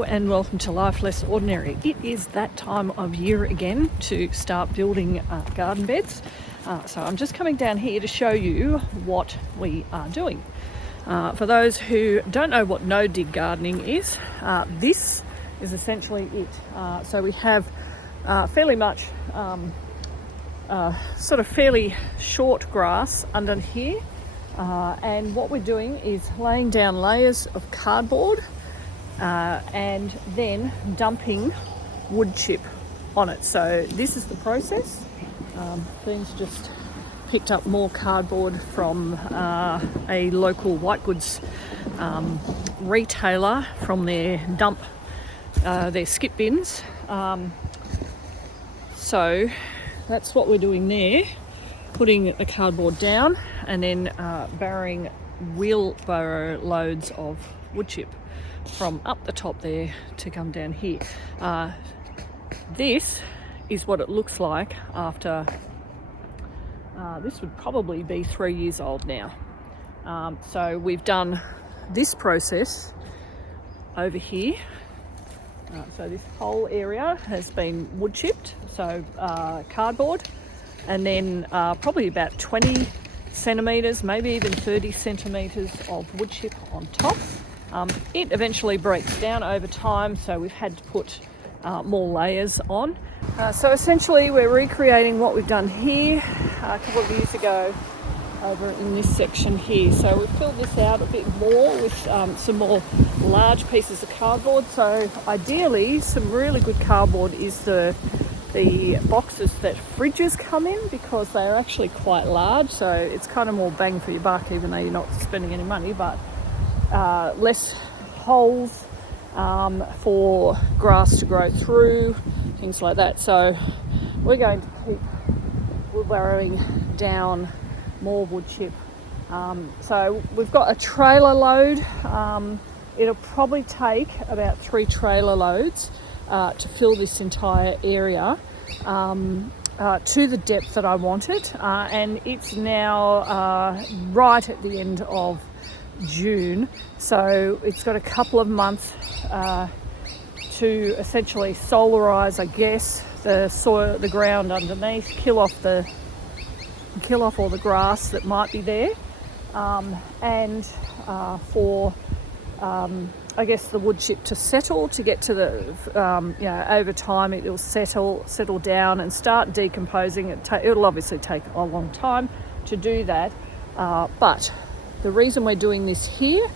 Hello and welcome to Life Less Ordinary. It is that time of year again to start building garden beds. So I'm just coming down here to show you what we are doing. For those who don't know what no-dig gardening is, this is essentially it. So we have fairly much sort of fairly short grass under here, and what we're doing is laying down layers of cardboard and then dumping wood chip on it. So this is the process. Bean's just picked up more cardboard from a local white goods retailer from their their skip bins. So that's what we're doing there, putting the cardboard down and then barrowing wheelbarrow loads of wood chip from up the top there to come down here. This is what it looks like after, this would probably be 3 years old now. So we've done this process over here. So this whole area has been wood chipped, so cardboard, and then probably about 20 centimetres, maybe even 30 centimetres of wood chip on top. It eventually breaks down over time, so we've had to put more layers on. So essentially we're recreating what we've done here a couple of years ago over in this section here. So we've filled this out a bit more with some more large pieces of cardboard. So ideally some really good cardboard is the boxes that fridges come in, because they're actually quite large, so it's kind of more bang for your buck, even though you're not spending any money, but less holes for grass to grow through, things like that. So we're going to keep wheelbarrowing down more wood chip. So we've got a trailer load. It'll probably take about 3 trailer loads to fill this entire area to the depth that I wanted, and it's now right at the end of June, so it's got a couple of months to essentially solarize, I guess, the soil, the ground underneath, kill off all the grass that might be there, and for I guess the wood chip to settle, to get to the over time it will settle down and start decomposing. It'll obviously take a long time to do that, but the reason we're doing this here,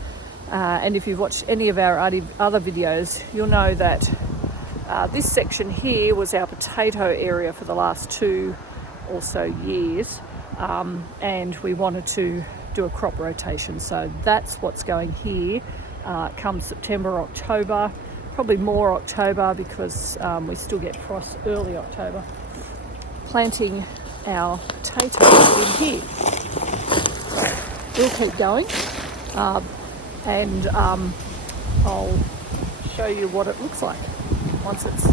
and if you've watched any of our other videos, you'll know that this section here was our potato area for the last 2 or so years, and we wanted to do a crop rotation. So that's what's going here come September, October, probably more October, because we still get frost early October. Planting our potatoes in here. We'll keep going, and I'll show you what it looks like once it's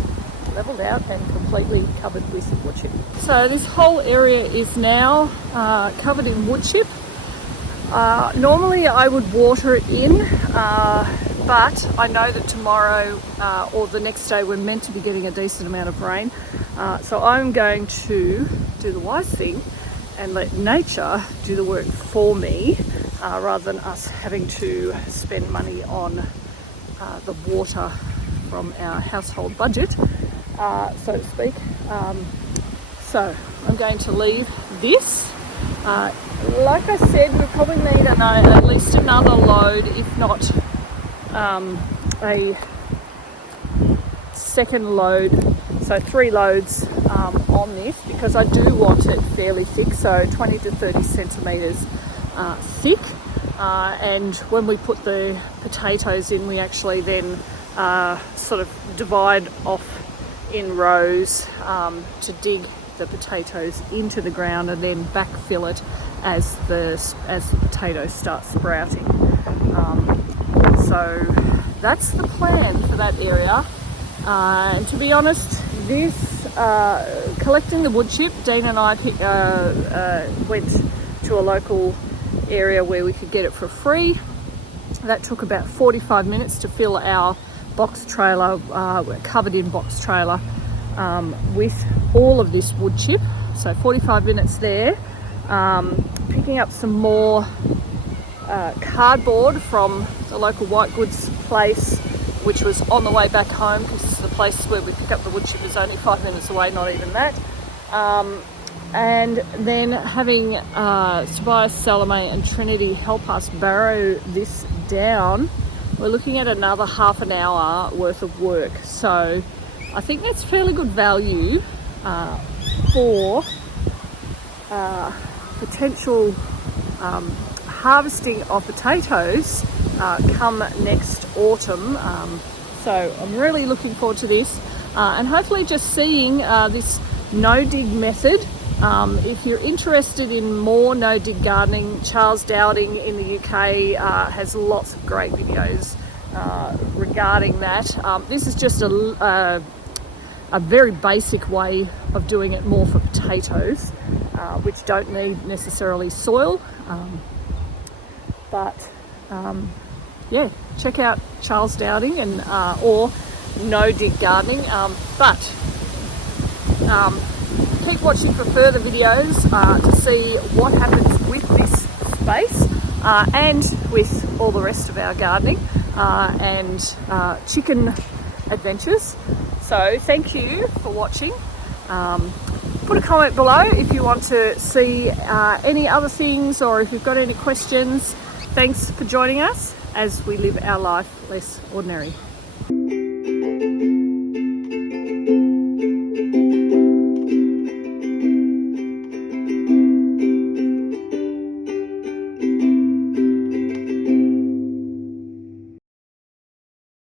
levelled out and completely covered with wood chip. So this whole area is now covered in wood chip. Normally I would water it in, but I know that tomorrow or the next day we're meant to be getting a decent amount of rain, so I'm going to do the wise thing and let nature do the work for me, rather than us having to spend money on the water from our household budget, so to speak. So I'm going to leave this. Like I said, we probably need at least another load, if not a second load, so 3 loads on this, because I do want it fairly thick, so 20 to 30 centimetres thick, and when we put the potatoes in, we actually then sort of divide off in rows to dig the potatoes into the ground and then backfill it as the potatoes start sprouting. So that's the plan for that area, and to be honest, this collecting the wood chip, Dean and I went to a local area where we could get it for free. That took about 45 minutes to fill our box trailer, covered in box trailer, with all of this wood chip. So 45 minutes there, picking up some more cardboard from the local white goods place, which was on the way back home, because the place where we pick up the wood chip is only 5 minutes away, not even that. And then having Tobias, Salome and Trinity help us barrow this down, we're looking at another half an hour worth of work. So I think that's fairly good value for potential harvesting of potatoes come next autumn. So I'm really looking forward to this, and hopefully just seeing this no-dig method. If you're interested in more no-dig gardening, Charles Dowding in the UK has lots of great videos regarding that. This is just a very basic way of doing it more for potatoes, which don't need necessarily soil. Yeah, check out Charles Dowding and or no-dig gardening. Keep watching for further videos to see what happens with this space and with all the rest of our gardening and chicken adventures. So thank you for watching. Put a comment below if you want to see any other things, or if you've got any questions. Thanks for joining us as we live our life less ordinary.